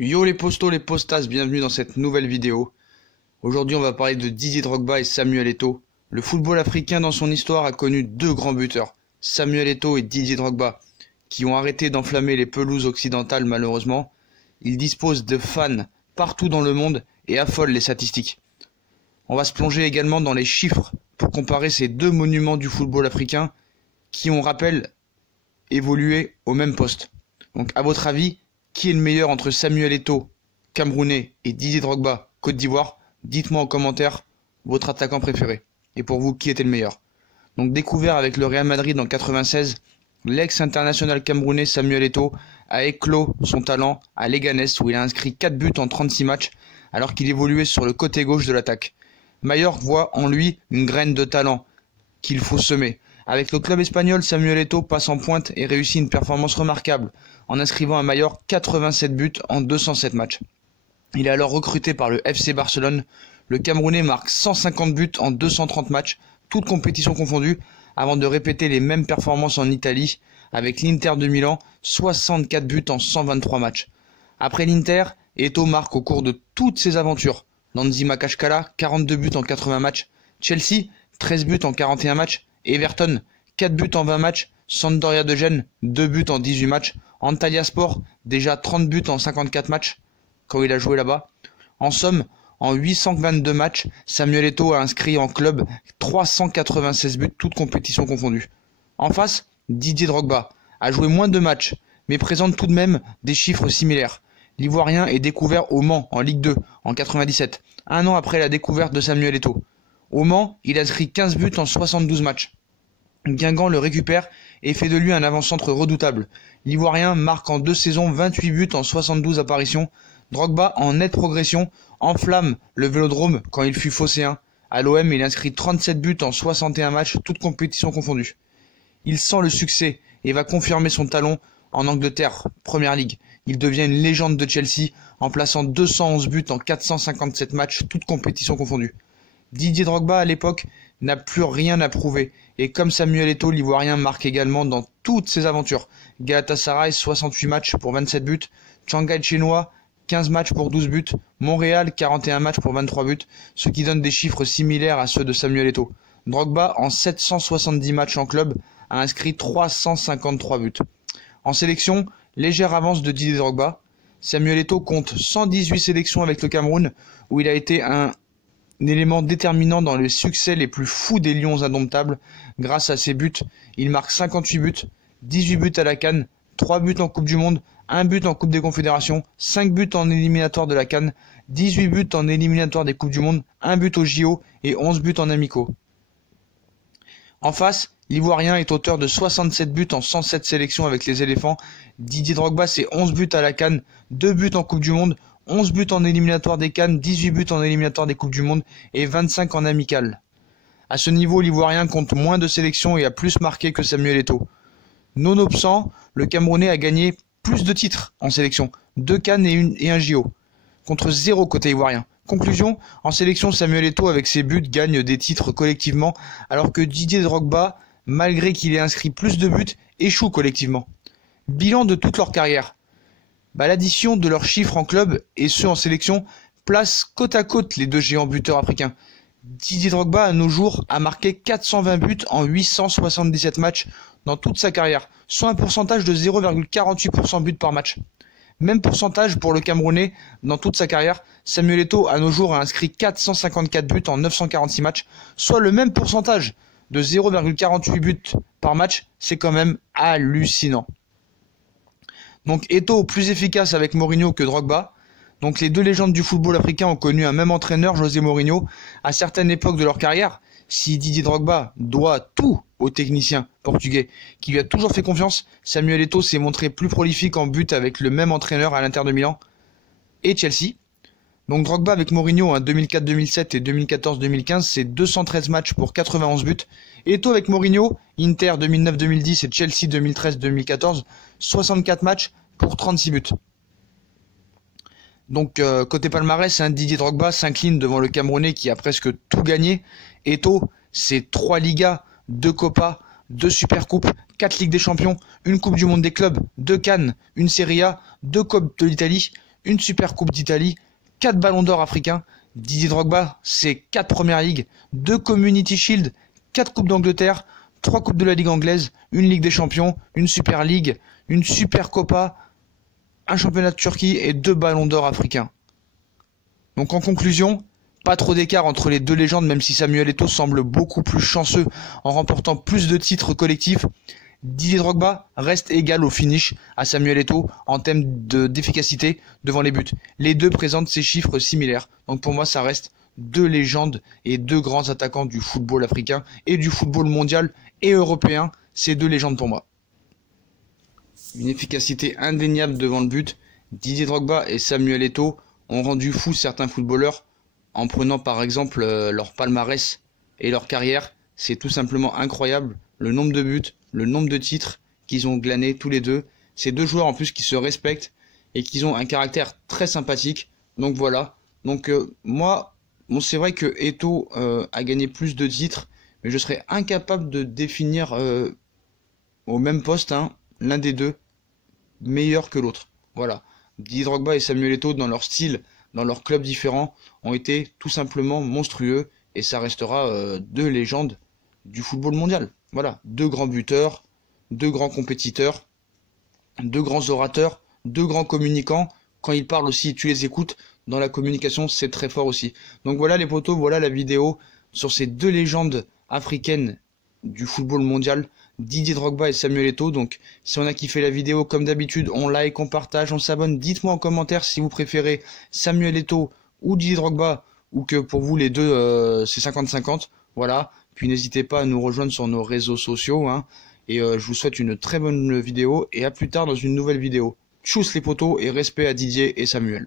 Yo les postos, les postas, bienvenue dans cette nouvelle vidéo. Aujourd'hui on va parler de Didier Drogba et Samuel Eto'o. Le football africain dans son histoire a connu deux grands buteurs, Samuel Eto'o et Didier Drogba, qui ont arrêté d'enflammer les pelouses occidentales malheureusement. Ils disposent de fans partout dans le monde et affolent les statistiques. On va se plonger également dans les chiffres pour comparer ces deux monuments du football africain qui ont, rappel, évolué au même poste. Donc à votre avis, qui est le meilleur entre Samuel Eto'o, Camerounais, et Didier Drogba, Côte d'Ivoire? Dites-moi en commentaire votre attaquant préféré. Et pour vous, qui était le meilleur? Donc découvert avec le Real Madrid en 96, l'ex-international camerounais Samuel Eto'o a éclos son talent à Leganés où il a inscrit 4 buts en 36 matchs alors qu'il évoluait sur le côté gauche de l'attaque. Mallorca voit en lui une graine de talent qu'il faut semer. Avec le club espagnol, Samuel Eto'o passe en pointe et réussit une performance remarquable en inscrivant à Mallorca 87 buts en 207 matchs. Il est alors recruté par le FC Barcelone. Le Camerounais marque 150 buts en 230 matchs, toutes compétitions confondues, avant de répéter les mêmes performances en Italie avec l'Inter de Milan, 64 buts en 123 matchs. Après l'Inter, Eto'o marque au cours de toutes ses aventures. Nancy Makashkala, 42 buts en 80 matchs. Chelsea, 13 buts en 41 matchs. Everton, 4 buts en 20 matchs. Sampdoria de Gênes, 2 buts en 18 matchs. Antalyaspor, déjà 30 buts en 54 matchs quand il a joué là-bas. En somme, en 822 matchs, Samuel Eto'o a inscrit en club 396 buts, toutes compétitions confondues. En face, Didier Drogba a joué moins de matchs, mais présente tout de même des chiffres similaires. L'Ivoirien est découvert au Mans en Ligue 2 en 97, un an après la découverte de Samuel Eto'o. Au Mans, il a inscrit 15 buts en 72 matchs. Guingamp le récupère et fait de lui un avant-centre redoutable. L'Ivoirien marque en 2 saisons 28 buts en 72 apparitions. Drogba, en nette progression, enflamme le Vélodrome quand il fut phocéen. À l'OM, il inscrit 37 buts en 61 matchs, toutes compétitions confondues. Il sent le succès et va confirmer son talon en Angleterre, Première Ligue. Il devient une légende de Chelsea en plaçant 211 buts en 457 matchs, toutes compétitions confondues. Didier Drogba, à l'époque, n'a plus rien à prouver. Et comme Samuel Eto'o, l'Ivoirien marque également dans toutes ses aventures. Galatasaray, 68 matchs pour 27 buts. Shanghai chinois, 15 matchs pour 12 buts. Montréal, 41 matchs pour 23 buts. Ce qui donne des chiffres similaires à ceux de Samuel Eto'o. Drogba, en 770 matchs en club, a inscrit 353 buts. En sélection, légère avance de Didier Drogba. Samuel Eto'o compte 118 sélections avec le Cameroun, où il a été un élément déterminant dans les succès les plus fous des Lions indomptables. Grâce à ses buts, il marque 58 buts, 18 buts à la CAN, 3 buts en Coupe du Monde, 1 but en Coupe des Confédérations, 5 buts en éliminatoire de la CAN, 18 buts en éliminatoire des Coupes du Monde, 1 but au JO et 11 buts en amicaux. En face, l'Ivoirien est auteur de 67 buts en 107 sélections avec les éléphants. Didier Drogba, c'est 11 buts à la CAN, 2 buts en Coupe du Monde, 11 buts en éliminatoire des CAN, 18 buts en éliminatoire des Coupes du Monde et 25 en amical. À ce niveau, l'Ivoirien compte moins de sélections et a plus marqué que Samuel Eto'o. Nonobstant, le Camerounais a gagné plus de titres en sélection, 2 CAN et un JO, contre 0 côté ivoirien. Conclusion, en sélection, Samuel Eto'o avec ses buts gagne des titres collectivement, alors que Didier Drogba, malgré qu'il ait inscrit plus de buts, échoue collectivement. Bilan de toute leur carrière. L'addition de leurs chiffres en club et ceux en sélection place côte à côte les deux géants buteurs africains. Didier Drogba, à nos jours, a marqué 420 buts en 877 matchs dans toute sa carrière, soit un pourcentage de 0,48% buts par match. Même pourcentage pour le Camerounais dans toute sa carrière. Samuel Eto'o, à nos jours, a inscrit 454 buts en 946 matchs, soit le même pourcentage de 0,48 buts par match. C'est quand même hallucinant. Donc Eto'o plus efficace avec Mourinho que Drogba. Donc les deux légendes du football africain ont connu un même entraîneur, José Mourinho, à certaines époques de leur carrière. Si Didier Drogba doit tout au technicien portugais qui lui a toujours fait confiance, Samuel Eto'o s'est montré plus prolifique en but avec le même entraîneur à l'Inter de Milan et Chelsea. Donc Drogba avec Mourinho en 2004-2007 et 2014-2015, c'est 213 matchs pour 91 buts. Eto'o avec Mourinho, Inter 2009-2010 et Chelsea 2013-2014, 64 matchs pour 36 buts. Donc côté palmarès, Didier Drogba s'incline devant le Camerounais qui a presque tout gagné. Eto'o, c'est 3 Ligas, 2 Copas, 2 Supercoupes, 4 Ligues des Champions, une Coupe du Monde des clubs, 2 CAN, une Serie A, 2 Coupes de l'Italie, une Super Coupe d'Italie, 4 ballons d'or africains. Didier Drogba, c'est 4 Première Ligue, 2 Community Shield, 4 Coupes d'Angleterre, 3 Coupes de la Ligue anglaise, une Ligue des Champions, une Super League, une Super Copa, un championnat de Turquie et 2 ballons d'or africains. Donc en conclusion, pas trop d'écart entre les deux légendes, même si Samuel Eto'o semble beaucoup plus chanceux en remportant plus de titres collectifs. Didier Drogba reste égal au finish à Samuel Eto'o en termes d'efficacité devant les buts. Les deux présentent ces chiffres similaires. Donc pour moi, ça reste deux légendes et deux grands attaquants du football africain et du football mondial et européen. C'est deux légendes pour moi. Une efficacité indéniable devant le but. Didier Drogba et Samuel Eto'o ont rendu fous certains footballeurs en prenant par exemple leur palmarès et leur carrière. C'est tout simplement incroyable le nombre de buts, le nombre de titres qu'ils ont glanés tous les deux. Ces deux joueurs en plus qui se respectent et qui ont un caractère très sympathique. Donc voilà. Donc moi, bon, c'est vrai que Eto'o a gagné plus de titres, mais je serais incapable de définir au même poste l'un des deux meilleur que l'autre. Voilà. Didier Drogba et Samuel Eto'o, dans leur style, dans leurs clubs différents, ont été tout simplement monstrueux et ça restera deux légendes du football mondial. Voilà, deux grands buteurs, deux grands compétiteurs, deux grands orateurs, deux grands communicants. Quand ils parlent aussi, tu les écoutes. Dans la communication, c'est très fort aussi. Donc voilà les potos, voilà la vidéo sur ces deux légendes africaines du football mondial, Didier Drogba et Samuel Eto'o. Donc si on a kiffé la vidéo, comme d'habitude, on like, on partage, on s'abonne. Dites-moi en commentaire si vous préférez Samuel Eto'o ou Didier Drogba, ou que pour vous les deux c'est 50-50. Voilà. Puis n'hésitez pas à nous rejoindre sur nos réseaux sociaux. Et je vous souhaite une très bonne vidéo et à plus tard dans une nouvelle vidéo. Tchuss les potos et respect à Didier et Samuel.